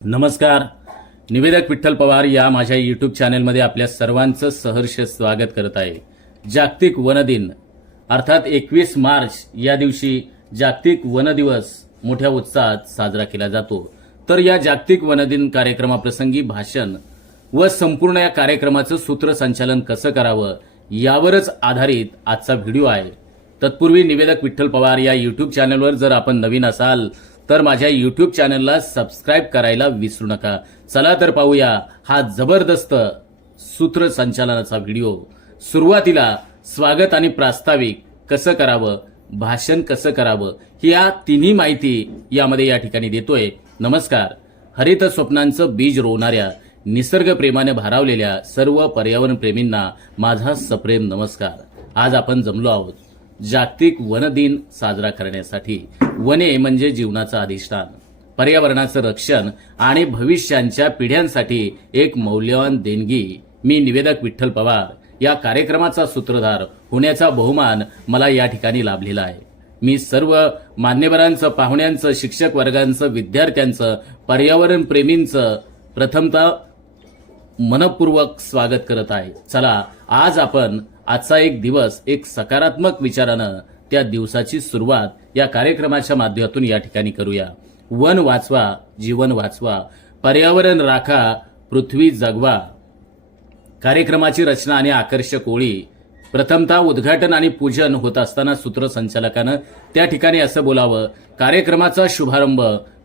नमस्कार. निवेदक विठ्ठल पवार या माझ्या यूट्यूब चॅनेलमध्ये आपल्या सर्वांचं सहर्ष स्वागत करत आहे. जागतिक वन दिन अर्थात एकवीस मार्च या दिवशी जागतिक वन दिवस मोठ्या उत्साहात साजरा केला जातो. तर या जागतिक वन दिन कार्यक्रमाप्रसंगी भाषण व संपूर्ण या कार्यक्रमाचं सूत्रसंचालन कसं करावं यावरच आधारित आजचा व्हिडिओ आहे. तत्पूर्वी निवेदक विठ्ठल पवार या यूट्यूब चॅनलवर जर आपण नवीन असाल तर माझ्या यूट्यूब चॅनलला सबस्क्राईब करायला विसरू नका. चला तर पाहूया हा जबरदस्त सूत्रसंचालनाचा व्हिडिओ सुरुवातीला स्वागत आणि प्रास्ताविक कसं करावं भाषण कसं करावं ही या तिन्ही माहिती यामध्ये या ठिकाणी देतोय. नमस्कार. हरित स्वप्नांचं बीज रोवणाऱ्या निसर्गप्रेमाने भारावलेल्या सर्व पर्यावरण प्रेमींना माझा सप्रेम नमस्कार. आज आपण जमलो आहोत जागतिक वन दिन साजरा करण्यासाठी. वने म्हणजे जीवनाचं अधिष्ठान. पर्यावरणाचं रक्षण आणि भविष्यांच्या पिढ्यांसाठी एक मौल्यवान देणगी. मी निवेदक विठ्ठल पवार. या कार्यक्रमाचा सूत्रधार होण्याचा बहुमान मला या ठिकाणी लाभलेला आहे. मी सर्व मान्यवरांचं पाहुण्यांचं शिक्षक वर्गांचं विद्यार्थ्यांचं पर्यावरण प्रेमींचं प्रथमतः मनपूर्वक स्वागत करत आहे. चला आज आपण आजचा एक दिवस एक सकारात्मक विचारानं त्या दिवसाची सुरुवात या कार्यक्रमाच्या माध्यमातून या ठिकाणी करूया. वन वाचवा जीवन वाचवा पर्यावरण राखा पृथ्वी जगवा. कार्यक्रमाची रचना आणि आकर्षक ओळी प्रथमतः उद्घाटन आणि पूजन होत असताना सूत्रसंचालकानं त्या ठिकाणी असं बोलावं कार्यक्रमाचा शुभारंभ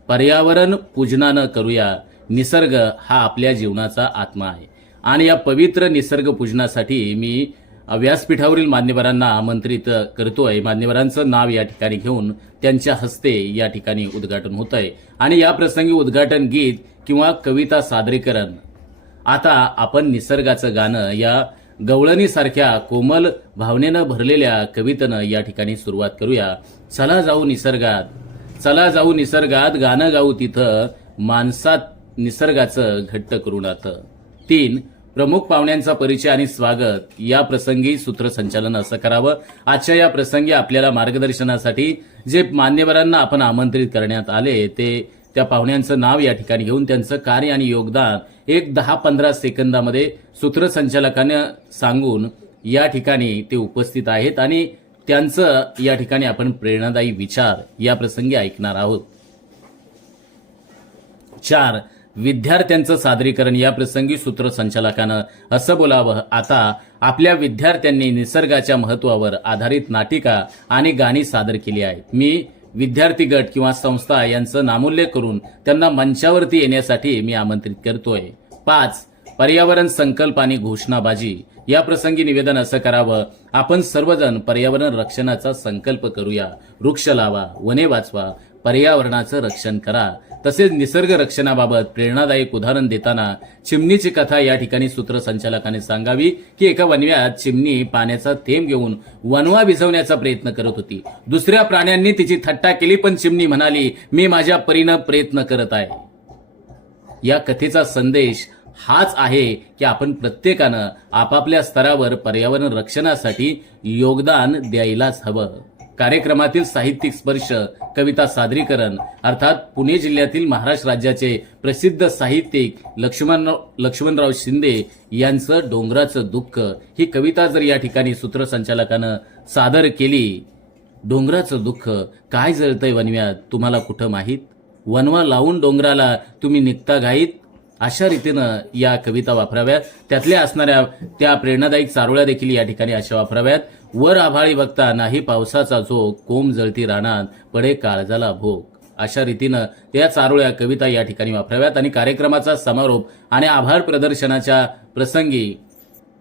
पर्यावरण पूजनानं करूया. निसर्ग हा आपल्या जीवनाचा आत्मा आहे. आणि या पवित्र निसर्ग पूजनासाठी मी व्यासपीठावरील मान्यवरांना आमंत्रित करतोय. मान्यवरांचं नाव या ठिकाणी घेऊन त्यांच्या हस्ते या ठिकाणी उद्घाटन होत आहे आणि या प्रसंगी उद्घाटन गीत किंवा कविता सादरीकरण. आता आपण निसर्गाचं गाणं या गवळणीसारख्या कोमल भावनेनं भरलेल्या कवितेनं या ठिकाणी सुरुवात करूया. चला जाऊ निसर्गात. चला जाऊ निसर्गात गाणं गाऊ तिथं. माणसात निसर्गाचं घट्ट करुणात. तीन प्रमुख पाहुण्यांचा परिचय आणि स्वागत. या प्रसंगी सूत्रसंचालन असं करावं. आजच्या या प्रसंगी आपल्याला मार्गदर्शनासाठी जे मान्यवरांना आपण आमंत्रित करण्यात आले ते त्या पाहुण्यांचं नाव या ठिकाणी घेऊन त्यांचं कार्य आणि योगदान एक दहा पंधरा सेकंदामध्ये सूत्रसंचालकाने सांगून या ठिकाणी ते उपस्थित आहेत आणि त्यांचं या ठिकाणी आपण प्रेरणादायी विचार या प्रसंगी ऐकणार आहोत. चार विद्यार्थ्यांचं सादरीकरण या प्रसंगी सूत्रसंचालकानं असं बोलावं. आता आपल्या विद्यार्थ्यांनी निसर्गाच्या महत्वावर आधारित नाटिका आणि गाणी सादर केली आहेत. मी विद्यार्थी गट किंवा संस्था यांचं नामूल्य करून त्यांना मंचावरती येण्यासाठी मी आमंत्रित करतोय. पाच पर्यावरण संकल्प आणि घोषणाबाजी. या प्रसंगी निवेदन असं करावं. आपण सर्वजण पर्यावरण रक्षणाचा संकल्प करूया. वृक्ष लावा वने वाचवा पर्यावरणाचं रक्षण करा. तसेच निसर्ग रक्षणाबाबत प्रेरणादायक उदाहरण देताना चिमणीची कथा या ठिकाणी सूत्रसंचालकाने सांगावी की एका वनव्यात चिमणी पाण्याचा थेंब घेऊन वनवा भिजवण्याचा प्रयत्न करत होती. दुसऱ्या प्राण्यांनी तिची थट्टा केली पण चिमणी म्हणाली मी माझ्या परीनं प्रयत्न करत आहे. या कथेचा संदेश हाच आहे की आपण प्रत्येकानं आपापल्या स्तरावर पर्यावरण रक्षणासाठी योगदान द्यायलाच हवं. कार्यक्रमातील साहित्यिक स्पर्श कविता सादरीकरण अर्थात पुणे जिल्ह्यातील महाराष्ट्र राज्याचे प्रसिद्ध साहित्यिक लक्ष्मण लक्ष्मणराव शिंदे यांचं डोंगराचं दुःख. ही कविता जर या ठिकाणी सूत्रसंचालकानं सादर केली डोंगराचं दुःख काय जळतंय वनव्यात तुम्हाला कुठं माहीत? वनवा लावून डोंगराला तुम्ही निघता घाईत अशा रीतीनं या कविता वापराव्यात. त्यातल्या असणाऱ्या त्या प्रेरणादायी चारोळ्या देखील या ठिकाणी अशा वापराव्यात. वर आभाळी बघता नाही पावसाचा जो कोंब जळती रानात पडे काळजाला भोग अशा रीतीनं त्या चारोळ्या कविता या ठिकाणी वापराव्यात. आणि कार्यक्रमाचा समारोप आणि आभार प्रदर्शनाच्या प्रसंगी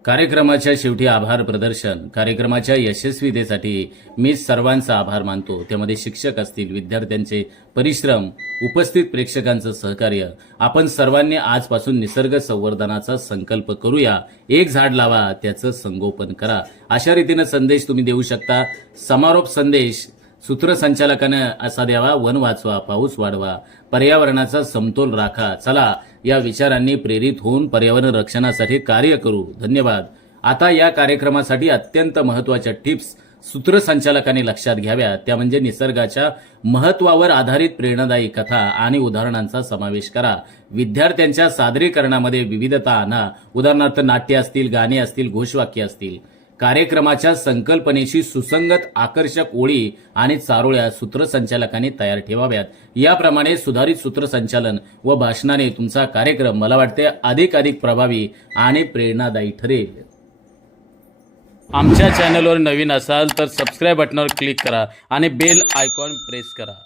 कार्यक्रमाच्या शेवटी आभार प्रदर्शन. कार्यक्रमाच्या यशस्वीतेसाठी मी सर्वांचा आभार मानतो. त्यामध्ये शिक्षक असतील विद्यार्थ्यांचे परिश्रम उपस्थित प्रेक्षकांचं सहकार्य. आपण सर्वांनी आजपासून निसर्ग संवर्धनाचा संकल्प करूया. एक झाड लावा त्याचं संगोपन करा. अशा रीतीनं संदेश तुम्ही देऊ शकता. समारोप संदेश सूत्रसंचालकानं असा द्यावा वन वाचवा पाऊस वाढवा पर्यावरणाचा समतोल राखा. चला या विचारांनी प्रेरित होऊन पर्यावरण रक्षणासाठी कार्य करू. धन्यवाद. आता या कार्यक्रमासाठी अत्यंत महत्त्वाच्या टिप्स सूत्रसंचालकांनी लक्षात घ्याव्या. त्या म्हणजे निसर्गाच्या महत्वावर आधारित प्रेरणादायी कथा आणि उदाहरणांचा समावेश करा. विद्यार्थ्यांच्या सादरीकरणामध्ये विविधता आणा. उदाहरणार्थ नाट्य असतील गाणी असतील घोषवाक्य असतील. कार्यक्रमाच्या संकल्पनेशी सुसंगत आकर्षक ओळी आणि चारोळ्या सूत्रसंचालकांनी तयार ठेवाव्यात. याप्रमाणे सुधारित सूत्रसंचालन व भाषणाने तुमचा कार्यक्रम मला वाटते अधिक अधिक प्रभावी आणि प्रेरणादायी ठरेल. आमच्या चॅनलवर नवीन असाल तर सबस्क्राईब बटनावर क्लिक करा आणि बेल आयकॉन प्रेस करा.